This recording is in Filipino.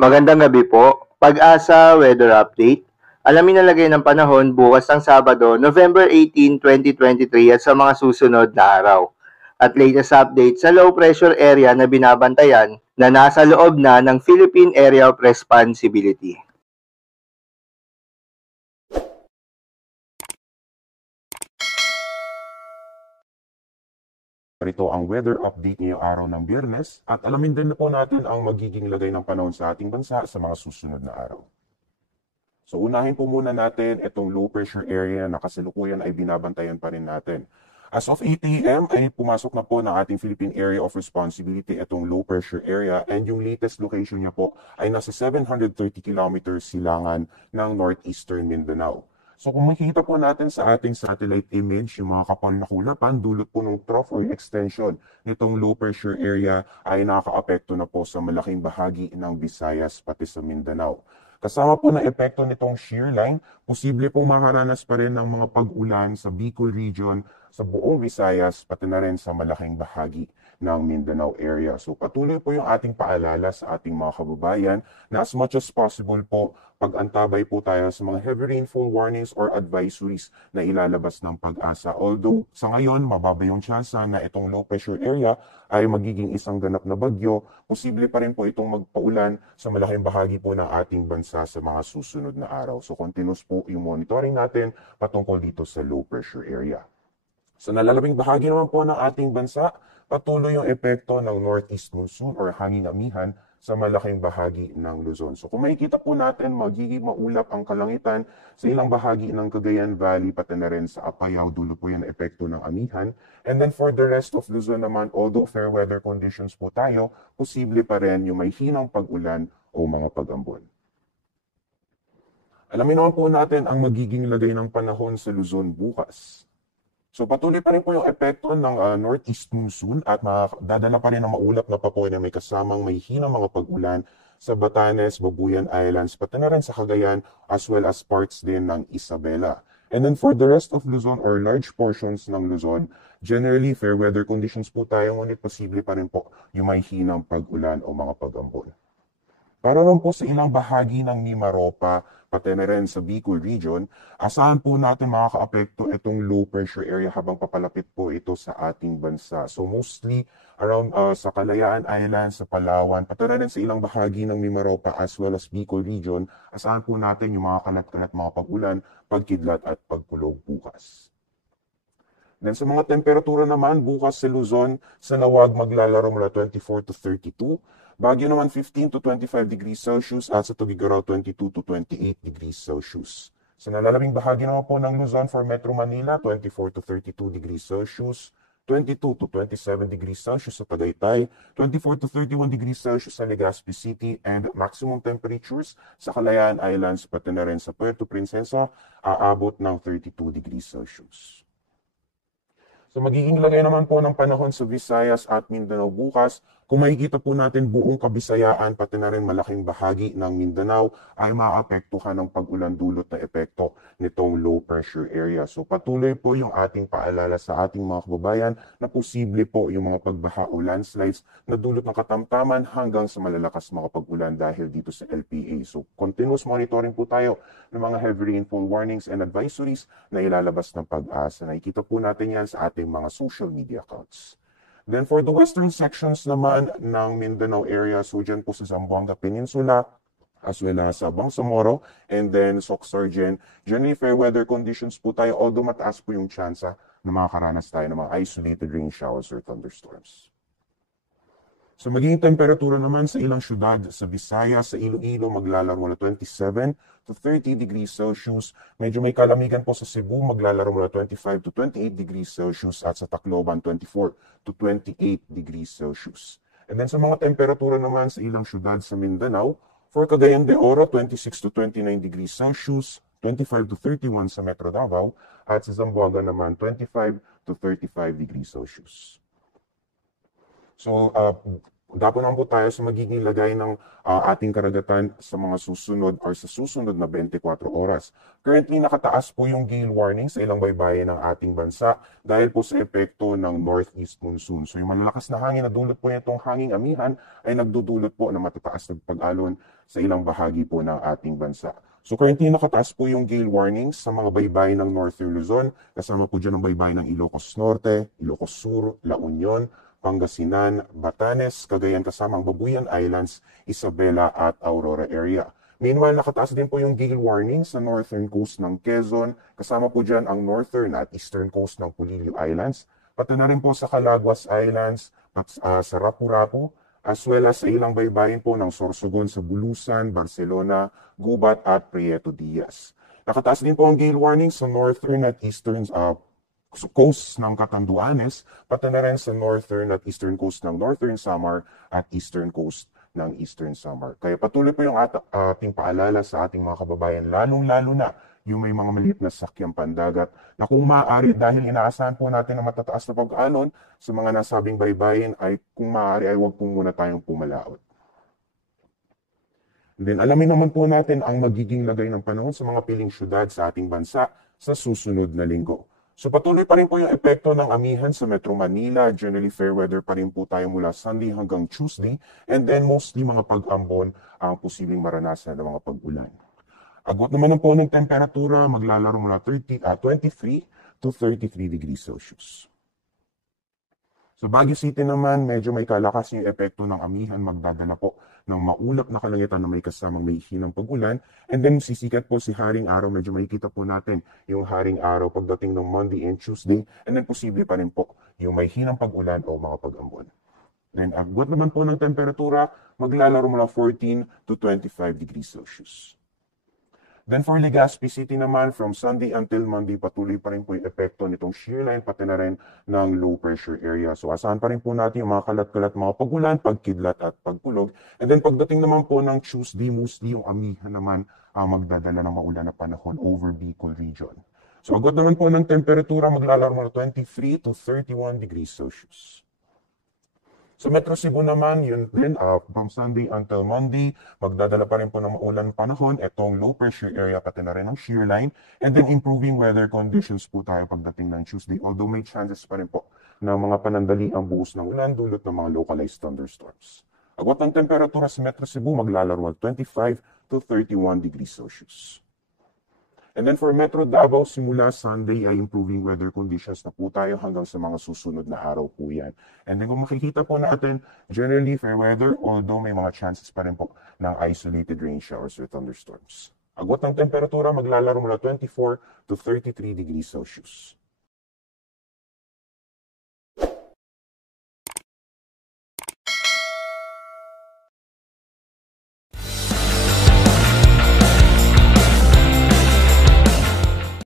Magandang gabi po. Pag-asa Weather Update. Alamin ang lagay ng panahon bukas ng Sabado, November 18, 2023 at sa mga susunod na araw. At latest update sa low pressure area na binabantayan na nasa loob na ng Philippine Area of Responsibility. Ito ang weather update ngayong araw ng Biyernes at alamin din po natin ang magiging lagay ng panahon sa ating bansa sa mga susunod na araw. So unahin po muna natin itong low pressure area na kasalukuyan ay binabantayan pa rin natin. As of 8 a.m. ay pumasok na po ng ating Philippine Area of Responsibility itong low pressure area and yung latest location niya po ay nasa 730 kilometers silangan ng northeastern Mindanao. So kung makikita po natin sa ating satellite image, yung mga kapal na kulapan, dulot po ng trough or extension nitong low pressure area ay nakaka-apekto na po sa malaking bahagi ng Visayas pati sa Mindanao. Kasama po na epekto nitong shear line, posible pong makaranas pa rin ng mga pag-ulan sa Bicol region, sa buong Visayas, pati na rin sa malaking bahagi ng Mindanao area. So patuloy po yung ating paalala sa ating mga kababayan na as much as possible po, pag-antabay po tayo sa mga heavy rainfall warnings or advisories na ilalabas ng pag-asa. Although sa ngayon, mababa yung tsansa na itong low pressure area ay magiging isang ganap na bagyo, posible pa rin po itong magpaulan sa malaking bahagi po ng ating bansa sa mga susunod na araw. So continuous po yung monitoring natin patungkol dito sa low pressure area. Sa nalalabing bahagi naman po ng ating bansa, patuloy yung epekto ng northeast monsoon or hangin amihan sa malaking bahagi ng Luzon. So kung makikita po natin, magiging maulap ang kalangitan sa ilang bahagi ng Cagayan Valley, pati na rin sa Apayao, dulo po yan epekto ng amihan. And then for the rest of Luzon naman, although fair weather conditions po tayo, posible pa rin yung may hinang pag-ulan o mga pag-ambon. Alamin naman po natin ang magiging lagay ng panahon sa Luzon bukas. So patuloy pa rin po yung epekto ng northeast monsoon at dadala pa rin ng maulap na papoy na may kasamang may hinang mga pag-ulan sa Batanes, Babuyan Islands, pati na rin sa Cagayan as well as parts din ng Isabela. And then for the rest of Luzon or large portions ng Luzon, generally fair weather conditions po tayo, ngunit posible pa rin po yung may hinang pag-ulan o mga pag-ambon. Para rin po sa ilang bahagi ng Mimaropa, pati na rin sa Bicol region, asahan po natin makaka-apekto itong low pressure area habang papalapit po ito sa ating bansa. So mostly around sa Kalayaan Island, sa Palawan, pati na rin sa ilang bahagi ng Mimaropa as well as Bicol region, asahan po natin yung mga kalat-kalat mga pag-ulan, pagkidlat at pagkulog bukas. Then sa mga temperatura naman, bukas sa Luzon, sa Nawag maglalaro mula 24 to 32. Baguio naman 15 to 25 degrees Celsius at sa Tuguegarao 22 to 28 degrees Celsius. Sa nalalabing bahagi naman po ng Luzon for Metro Manila, 24 to 32 degrees Celsius, 22 to 27 degrees Celsius sa Tagaytay, 24 to 31 degrees Celsius sa Legazpi City, and maximum temperatures sa Kalayaan Islands pati na rin sa Puerto Princesa aabot ng 32 degrees Celsius. So magiging lagay naman po ng panahon sa Visayas at Mindanao bukas. Kung makikita po natin buong Kabisayaan, pati na rin malaking bahagi ng Mindanao ay maapektuhan ng pag-ulan dulot na epekto nitong low pressure area. So patuloy po yung ating paalala sa ating mga kababayan na posible po yung mga pagbaha o landslides na dulot ng katamtaman hanggang sa malalakas mga pag-ulan dahil dito sa LPA. So continuous monitoring po tayo ng mga heavy rainfall warnings and advisories na ilalabas ng pag-asa. Nakikita po natin yan sa ating mga social media accounts. Then for the western sections naman ng Mindanao area, so dyan po sa Zamboanga Peninsula, as well as sa Bangsamoro, and then Soc-Sargen, generally fair weather conditions po tayo, although mataas po yung tsansa na makakaranas tayo ng mga isolated rain showers or thunderstorms. So magiging temperatura naman sa ilang syudad sa Visayas, sa Iloilo, maglalaro mula 27 to 30 degrees Celsius. Medyo may kalamigan po sa Cebu, maglalaro mula 25 to 28 degrees Celsius at sa Tacloban 24 to 28 degrees Celsius. And then sa mga temperatura naman sa ilang syudad sa Mindanao, for Cagayan de Oro, 26 to 29 degrees Celsius, 25 to 31 sa Metro Davao, at sa Zamboanga naman 25 to 35 degrees Celsius. So, dapat naman po tayo sa magiging lagay ng ating karagatan sa mga susunod or sa susunod na 24 oras. Currently, nakataas po yung gale warning sa ilang baybayin ng ating bansa dahil po sa epekto ng northeast monsoon. So yung malalakas na hangin na dulot po nitong hanging amihan ay nagdudulot po ng matataas na pag-alon sa ilang bahagi po ng ating bansa. So currently, nakataas po yung gale warnings sa mga baybayin ng Northern Luzon, kasama po dyan ang baybayin ng Ilocos Norte, Ilocos Sur, La Union, Pangasinan, Batanes, Cagayan kasama ang Babuyan Islands, Isabela at Aurora area. Meanwhile, nakataas din po yung gale warning sa northern coast ng Quezon, kasama po dyan ang northern at eastern coast ng Pulilio Islands, pati na rin po sa Calaguas Islands at sa Rapu-Rapu, as well as sa ilang baybayin po ng Sorsogon sa Bulusan, Barcelona, Gubat at Prieto Diaz. Nakataas din po ang gale warning sa northern at eastern coast ng Catanduanes, pati na rin sa northern at eastern coast ng Northern Samar at eastern coast ng Eastern Samar. Kaya patuloy po yung ating paalala sa ating mga kababayan, lalong-lalo na yung may mga maliit na sakyang pandagat na kung maaari, dahil inaasahan po natin na matataas na pag-alon sa mga nasabing baybayin, ay kung maaari ay huwag po muna tayong pumalaot. Then alamin naman po natin ang magiging lagay ng panahon sa mga piling syudad sa ating bansa sa susunod na linggo. So patuloy pa rin po yung epekto ng amihan sa Metro Manila. Generally fair weather pa rin po tayo mula Sunday hanggang Tuesday. And then mostly mga pag-ambon ang posibleng maranasan ng mga pag-ulan. Agwat naman po ng temperatura, maglalaro mula 23 to 33 degrees Celsius. Sa Baguio City naman, medyo may kalakas yung epekto ng amihan, magdadala po ng maulap na kalangitan na may kasamang may hinang pag-ulan. And then sisikat po si Haring Araw, medyo makikita po natin yung Haring Araw pagdating ng Monday and Tuesday. And then posible pa rin po yung may hinang pag-ulan o mga pag-ambon. Then agwat naman po ng temperatura, maglalaro mula 14 to 25 degrees Celsius. Then for Legazpi City naman, from Sunday until Monday, patuloy pa rin po yung epekto nitong shear line, pati na rin ng low pressure area. So asahan pa rin po natin yung mga kalat-kalat, mga pagulan, pagkidlat at pagkulog. And then pagdating naman po ng Tuesday, mostly yung amihan naman magdadala ng maulan na panahon over Bicol region. So agad naman po ng temperatura, maglalaro ng 23 to 31 degrees Celsius. Sa Metro Cebu naman, yun din, from Sunday until Monday, magdadala pa rin po ng maulan panahon, itong low pressure area pati na rin ng shear line, and then improving weather conditions po tayo pagdating ng Tuesday, although may chances pa rin po ng mga panandali ang buhos ng ulan dulot ng mga localized thunderstorms. Agwat ng temperatura sa Metro Cebu, maglalaro ng 25 to 31 degrees Celsius. And then for Metro Davao, simula Sunday ay improving weather conditions na po tayo hanggang sa mga susunod na araw po yan. And then kung makikita po natin, generally fair weather, although may mga chances pa rin po ng isolated rain showers or thunderstorms. Agwat ng temperatura, maglalaro mula 24 to 33 degrees Celsius.